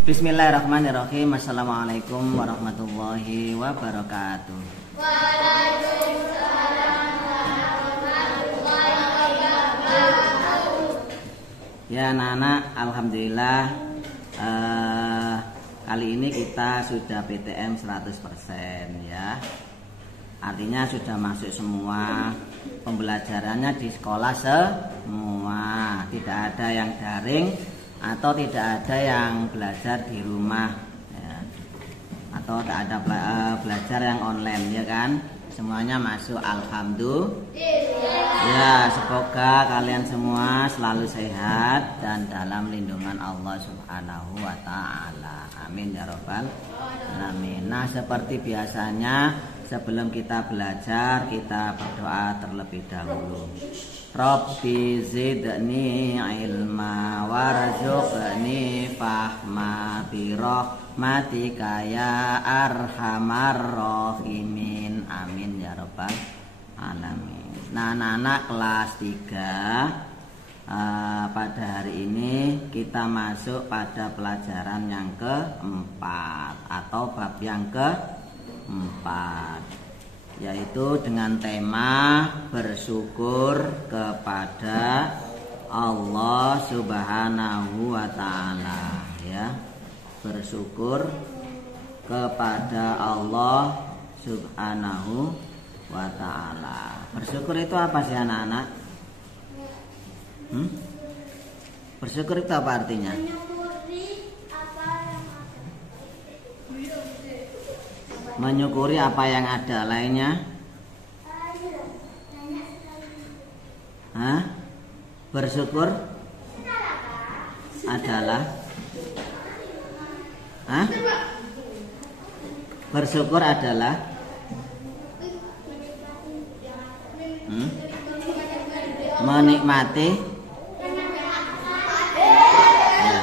Bismillahirrahmanirrahim. Assalamualaikum warahmatullahi wabarakatuh. Waalaikumsalam warahmatullahi wabarakatuh. Ya anak-anak, alhamdulillah kali ini kita sudah PTM 100% ya. Artinya sudah masuk semua, pembelajarannya di sekolah semua, tidak ada yang daring atau tidak ada yang belajar di rumah ya. Atau tak ada belajar yang online ya kan, semuanya masuk, alhamdulillah ya. Semoga kalian semua selalu sehat dan dalam lindungan Allah Subhanahu wa ta'ala, amin ya robbal alamin. Nah, seperti biasanya sebelum kita belajar, kita berdoa terlebih dahulu. Rabbi zidni ilma warzuqni fahma birahmatika ya arhamar rahimin, amin ya rabbal alamin. Nah, anak-anak kelas 3, pada hari ini kita masuk pada pelajaran yang keempat atau bab yang keempat, yaitu dengan tema bersyukur kepada Allah Subhanahu wa ta'ala ya. Bersyukur kepada Allah Subhanahu wa ta'ala. Bersyukur itu apa sih anak-anak? Bersyukur itu apa artinya? Menyukuri apa yang ada, lainnya? Bersyukur adalah bersyukur adalah menikmati ya.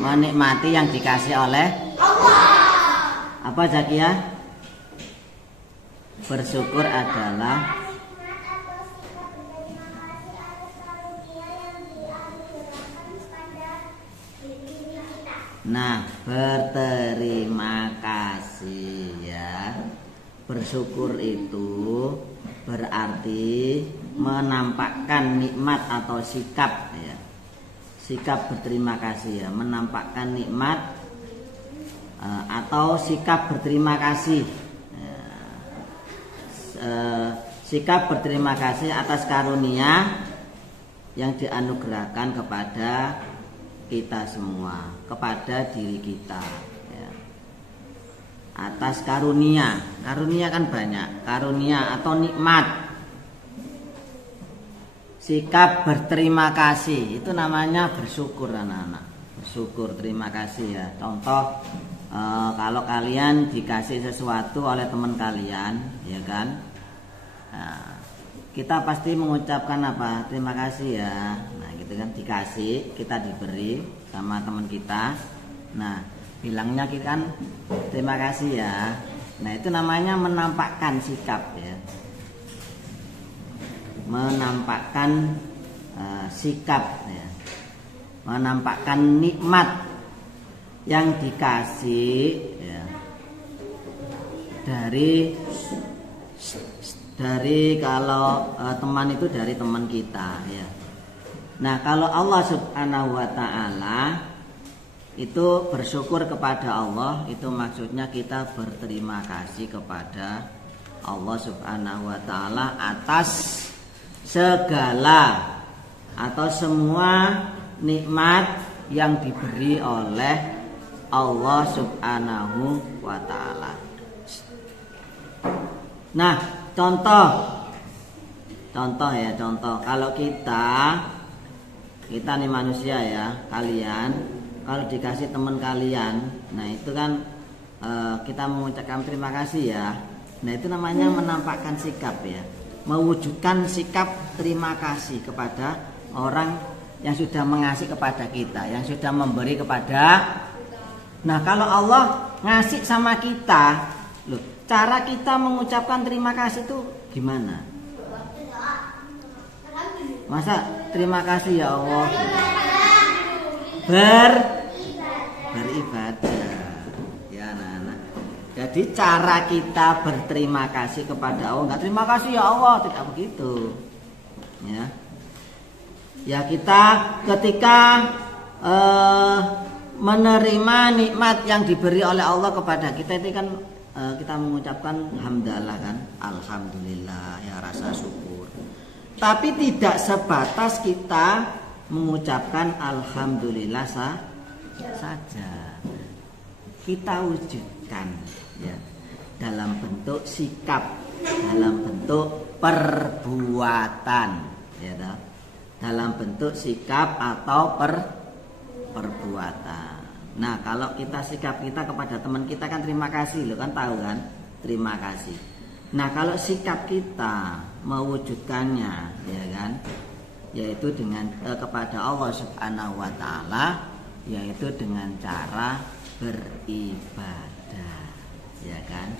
Menikmati yang dikasih oleh Allah. Apa Zakia? Bersyukur adalah berterima kasih ya. Bersyukur itu berarti menampakkan nikmat atau sikap ya. Sikap berterima kasih ya, menampakkan nikmat atau sikap berterima kasih, sikap berterima kasih atas karunia yang dianugerahkan kepada kita semua, kepada diri kita ya. Atas karunia, karunia kan banyak, karunia atau nikmat. Sikap berterima kasih itu namanya bersyukur anak-anak. Bersyukur, terima kasih ya. Contoh, kalau kalian dikasih sesuatu oleh teman kalian ya kan, kita pasti mengucapkan apa? Terima kasih ya. Nah gitu kan, dikasih, kita diberi sama teman kita. Nah bilangnya kita kan terima kasih ya. Nah itu namanya menampakkan sikap ya, menampakkan sikap ya, menampakkan nikmat yang dikasih ya, dari kalau teman itu dari teman kita ya. Nah kalau Allah Subhanahu wa ta'ala itu bersyukur kepada Allah, itu maksudnya kita berterima kasih kepada Allah Subhanahu wa ta'ala atas segala atau semua nikmat yang diberi oleh Allah Subhanahu wa ta'ala. Nah, contoh ya, contoh kalau kita nih manusia ya, kalian kalau dikasih teman kalian, nah itu kan kita mengucapkan terima kasih ya. Nah itu namanya menampakkan sikap ya, mewujudkan sikap terima kasih kepada orang yang sudah mengasih kepada kita, yang sudah memberi kepada. Nah kalau Allah ngasih sama kita, loh, cara kita mengucapkan terima kasih itu gimana? Masa terima kasih ya Allah Jadi cara kita berterima kasih kepada Allah, nggak terima kasih ya Allah, tidak begitu. Ya kita ketika menerima nikmat yang diberi oleh Allah kepada kita itu kan kita mengucapkan hamdalah kan, alhamdulillah, ya rasa syukur. Tapi tidak sebatas kita mengucapkan alhamdulillah saja. Kita wujudkan ya dalam bentuk sikap, dalam bentuk perbuatan, ya toh? Dalam bentuk sikap atau perbuatan. Nah, kalau kita sikap kita kepada teman kita kan terima kasih, lo kan tahu kan? Terima kasih. Nah, kalau sikap kita mewujudkannya, ya kan? Yaitu dengan kepada Allah Subhanahu wa taala, yaitu dengan cara beribadah. Ya kan?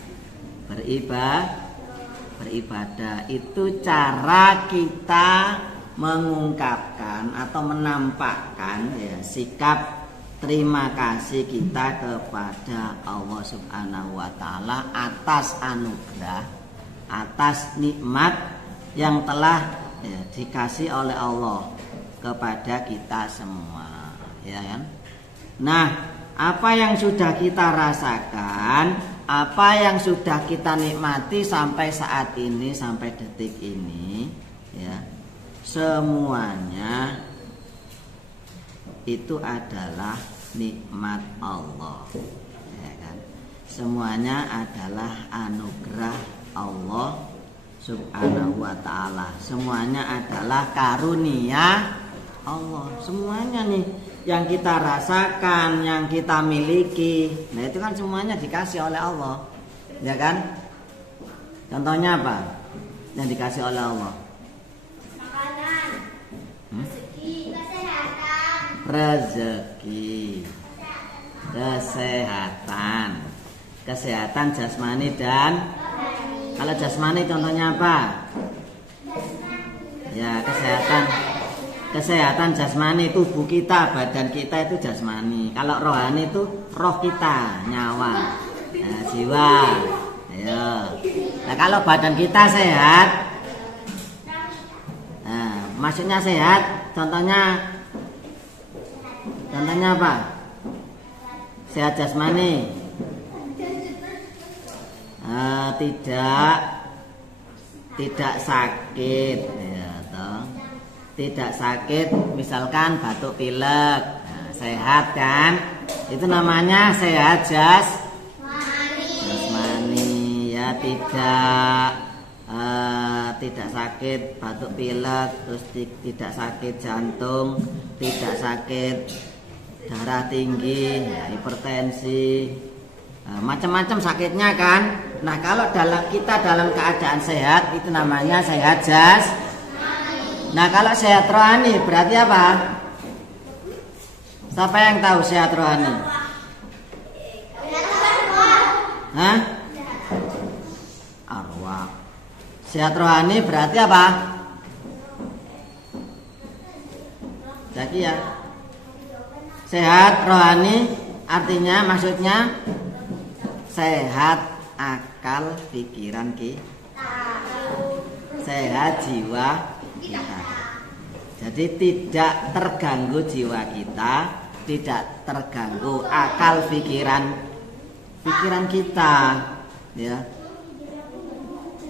Beribadah itu cara kita mengungkapkan atau menampakkan ya sikap terima kasih kita kepada Allah Subhanahu wa taala atas anugerah, atas nikmat yang telah ya, dikasih oleh Allah kepada kita semua, ya kan? Nah, apa yang sudah kita rasakan, apa yang sudah kita nikmati sampai saat ini, sampai detik ini, ya, semuanya itu adalah nikmat Allah, ya kan? Semuanya adalah anugerah Allah Subhanahu wa taala. Semuanya adalah karunia Allah. Semuanya nih yang kita rasakan, yang kita miliki, nah itu kan semuanya dikasih oleh Allah, ya kan? Contohnya apa? Yang dikasih oleh Allah? Makanan, rezeki, kesehatan. Rezeki, kesehatan, kesehatan jasmani dan kalau jasmani contohnya apa? Ya, kesehatan jasmani, tubuh kita, badan kita itu jasmani. Kalau rohani itu roh kita, nyawa, nah, jiwa. Ayo. Nah, kalau badan kita sehat, nah, maksudnya sehat, contohnya apa? Sehat jasmani, tidak sakit, ya, toh. Tidak sakit, misalkan batuk pilek, nah, sehat kan? Itu namanya sehat jasmani, ya. Tidak sakit batuk pilek, terus tidak sakit jantung, tidak sakit darah tinggi, ya, hipertensi, nah, macam-macam sakitnya kan. Nah, kalau kita dalam keadaan sehat itu namanya sehat Nah, kalau sehat rohani berarti apa? Siapa yang tahu sehat rohani? Hah? Arwah. Sehat rohani berarti apa? Jadi ya, sehat rohani artinya maksudnya sehat akal pikiran kita, sehat jiwa kita. Jadi tidak terganggu jiwa kita, tidak terganggu akal pikiran kita, ya.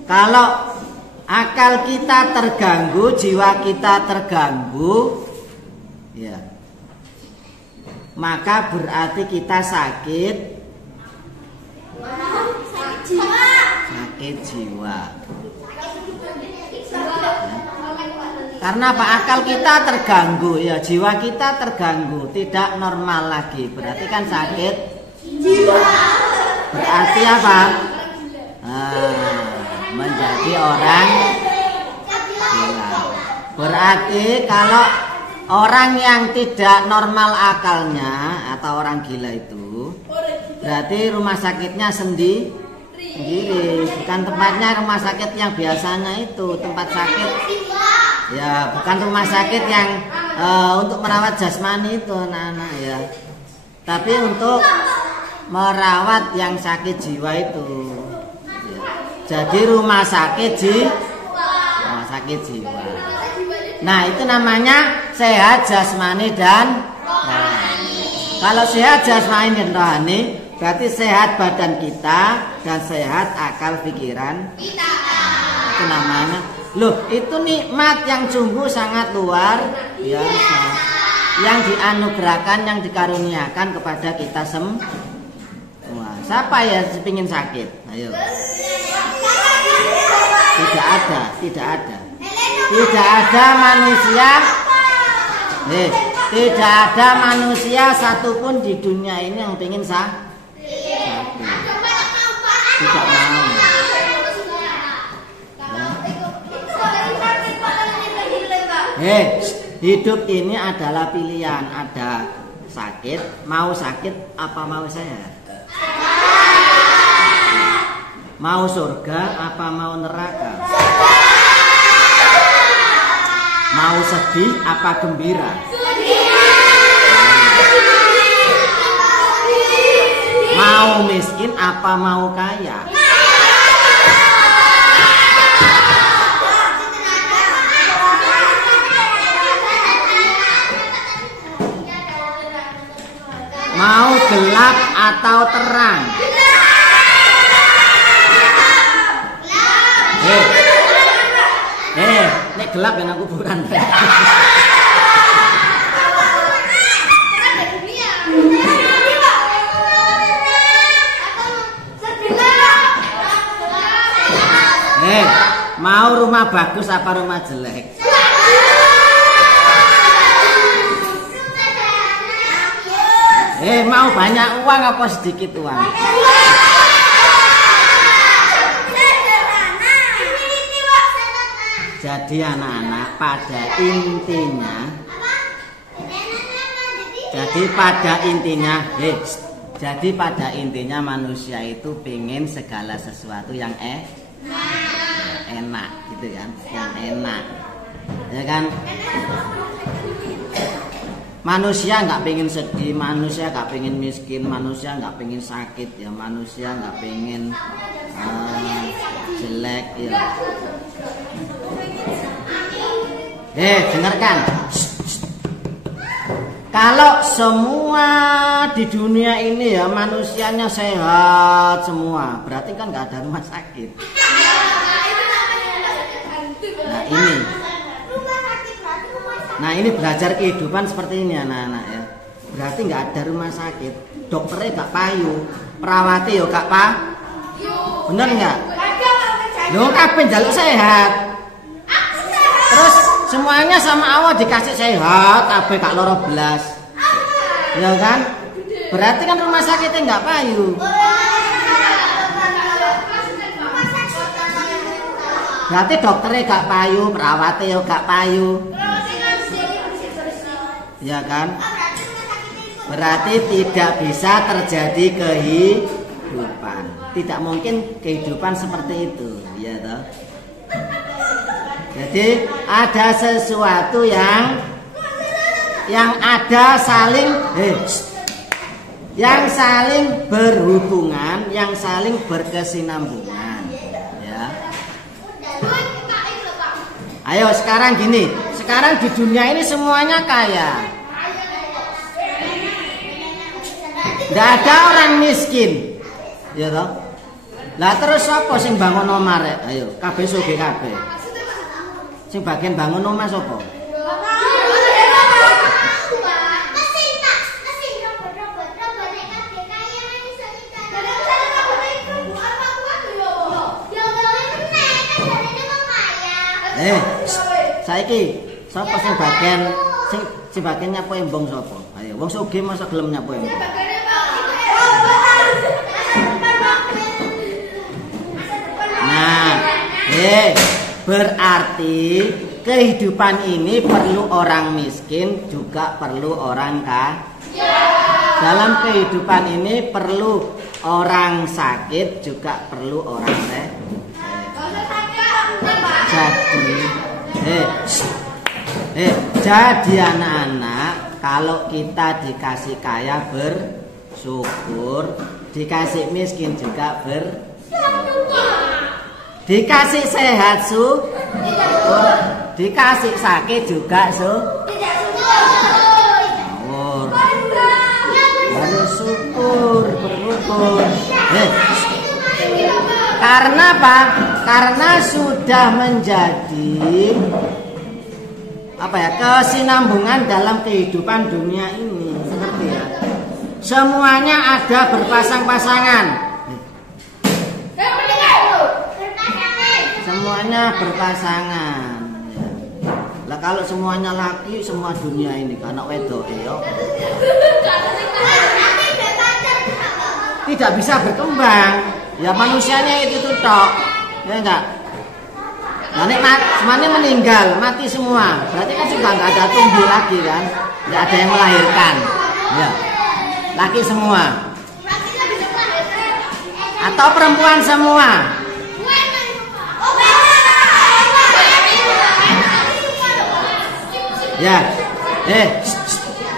Kalau akal kita terganggu, jiwa kita terganggu, ya, maka berarti kita sakit jiwa. Ya. Karena apa? Akal kita terganggu, ya, jiwa kita terganggu, tidak normal lagi. Berarti kan sakit jiwa. Berarti apa? Menjadi orang gila. Berarti kalau orang yang tidak normal akalnya atau orang gila itu, berarti rumah sakitnya sendiri, bukan tempatnya rumah sakit yang biasanya itu tempat sakit. Ya, bukan rumah sakit yang untuk merawat jasmani itu anak-anak, ya. Tapi untuk merawat yang sakit jiwa itu. Jadi rumah sakit jiwa. Nah, itu namanya sehat jasmani dan rohani. Kalau sehat jasmani dan rohani, berarti sehat badan kita dan sehat akal pikiran kita. Itu namanya. Loh, itu nikmat yang sungguh sangat luar biasa. Yang dianugerahkan, yang dikaruniakan kepada kita semua. Siapa ya pingin sakit? Ayo. Tidak ada. Tidak ada manusia. Tidak ada manusia satupun di dunia ini yang pingin sakit. Tidak mau. Hidup ini adalah pilihan. Ada sakit, mau sakit apa mau sehat? Mau surga apa mau neraka? Mau sedih apa gembira? Mau miskin apa mau kaya? Mau gelap atau terang? Nek gelap kan aku kuburan. Mau rumah bagus apa rumah jelek? Mau banyak uang apa sedikit uang? Jadi anak-anak pada intinya manusia itu pengen segala sesuatu yang enak gitu kan, yang enak ya kan. Manusia nggak pengen sedih, manusia nggak pengen miskin, manusia nggak pengen sakit ya, manusia nggak pengen jelek ya. Dengarkan. Kalau semua di dunia ini ya manusianya sehat semua, berarti kan nggak ada rumah sakit. Nah ini belajar kehidupan seperti ini anak-anak ya. Berarti nggak ada rumah sakit, dokternya nggak payu, perawatnya yo gak payu, bener nggak? Lo kabeh njaluk sehat. Terus semuanya sama Allah dikasih sehat, kabeh gak loro blas. Ya kan? Berarti kan rumah sakitnya nggak payu. Berarti dokternya gak payu, perawatnya yo gak payu. Ya kan? Berarti tidak bisa terjadi kehidupan. Tidak mungkin kehidupan seperti itu, ya toh. Jadi ada sesuatu yang ada saling berhubungan, yang saling berkesinambungan, ya. Ayo sekarang gini, sekarang di dunia ini semuanya kaya. Nggak ada orang miskin, ya toh. Lah terus apa sing bangun omah rek? Ayo, kabeh sugih kabeh. Sing bagian bangun omah sapa? Saiki sapa sing bagian nyapu embong sapa? Ayo, wong sugih masa gelem nyapu embong. Nah, berarti kehidupan ini perlu orang miskin, juga perlu orang kaya. Dalam kehidupan ini perlu orang sakit, juga perlu orang sehat. Jadi anak-anak, kalau kita dikasih kaya bersyukur, dikasih miskin juga dikasih sehat syukur, dikasih sakit juga syukur. Harus syukur, bersyukur. Karena apa? Karena sudah menjadi kesinambungan dalam kehidupan dunia ini, seperti ya. Semuanya ada berpasang-pasangan. Semuanya berpasangan. Lah kalau semuanya laki, semua dunia ini karena wedok tidak bisa berkembang. Ya manusianya itu tok. Ya enggak? Nah, semuanya meninggal, mati semua. Berarti kan sudah nggak ada tumbuh lagi kan? Nggak ada yang melahirkan. Ya. Laki semua. Atau perempuan semua. Ya.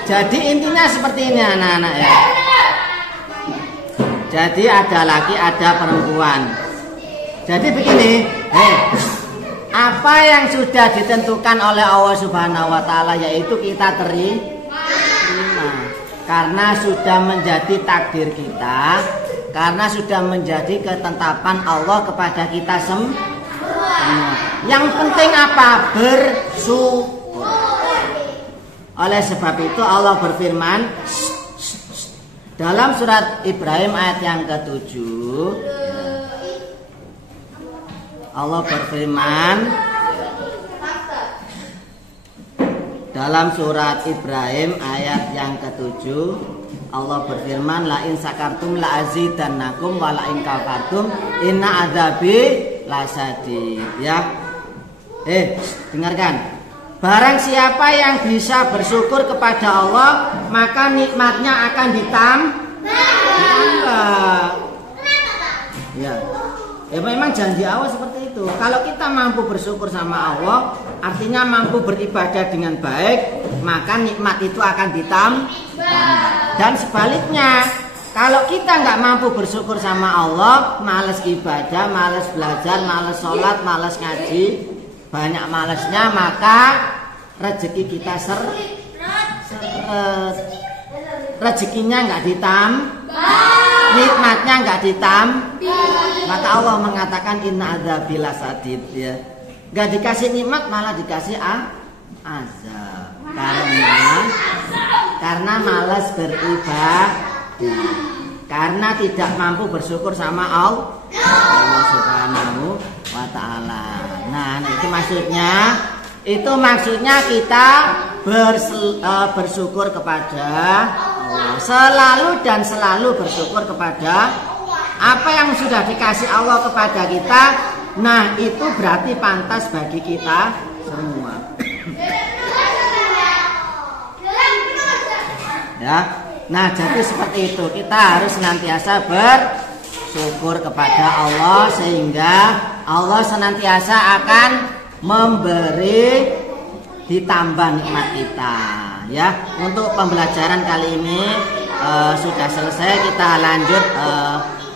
Jadi intinya seperti ini anak-anak ya. Jadi ada laki, ada perempuan. Jadi begini, apa yang sudah ditentukan oleh Allah Subhanahu wa taala yaitu kita terima. Karena sudah menjadi takdir kita, karena sudah menjadi ketetapan Allah kepada kita semua. Yang penting apa? Bersyukur. Oleh sebab itu Allah berfirman dalam surat Ibrahim ayat yang ke-7, Allah berfirman dalam surat Ibrahim ayat yang ke-7, Allah berfirman la in sakartum la azidannakum wa la in kafartum inna adzabi lasadid. Ya. Dengarkan. Barang siapa yang bisa bersyukur kepada Allah, maka nikmatnya akan ditambah. Ya. Memang janji Allah seperti itu. Kalau kita mampu bersyukur sama Allah, artinya mampu beribadah dengan baik, maka nikmat itu akan ditambah. Dan sebaliknya, kalau kita nggak mampu bersyukur sama Allah, malas ibadah, malas belajar, malas sholat, malas ngaji, banyak malesnya, maka rezeki kita rezekinya nggak ditambah, nikmatnya nggak ditambah. Maka Allah mengatakan inna adzabi lasadid, ya. Nggak dikasih nikmat malah dikasih azab. Karena malas beribadah, karena tidak mampu bersyukur sama Allah Subhanahu wa taala. Nah, itu maksudnya kita bersyukur kepada Allah. Selalu dan selalu bersyukur kepada apa yang sudah dikasih Allah kepada kita. Nah, itu berarti pantas bagi kita semua. Ya. Nah, jadi seperti itu. Kita harus senantiasa bersyukur kepada Allah sehingga Allah senantiasa akan memberi ditambah nikmat kita. Ya, untuk pembelajaran kali ini sudah selesai. Kita lanjut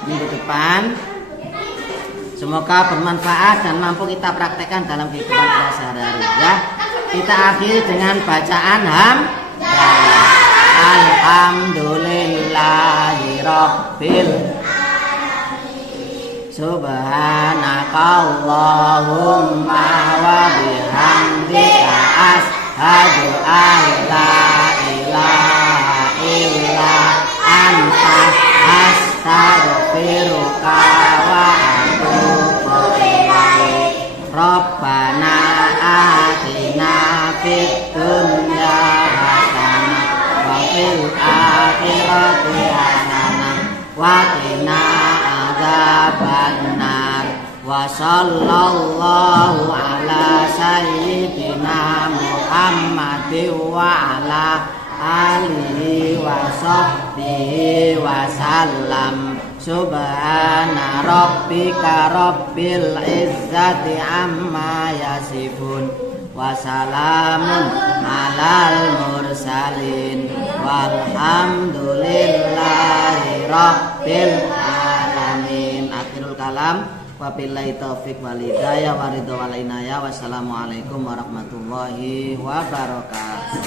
minggu depan. Semoga bermanfaat dan mampu kita praktekkan dalam kehidupan kita sehari-hari. Ya, kita akhiri dengan bacaan Alhamdulillahirabbil Subhanakallahumma wa bihamdika asyhadu an la ilaha illa anta astaghfiruka wa atubu ilaik. Rabbana atina fid dunya hasanah wa fil akhirati hasanah wa qina adzabannar. Wa sallallahu ala sayyidina Muhammadin wa ala alihi wa sahbihi wa sallam. Subhana rabbika rabbil izzati amma yasifun wa salamun alal mursalin walhamdulillah. rabbil alamin. Akhirul kalam, wabillahi taufik wal hidayah wa ridho wal inayah. Wassalamualaikum warahmatullahi wabarakatuh.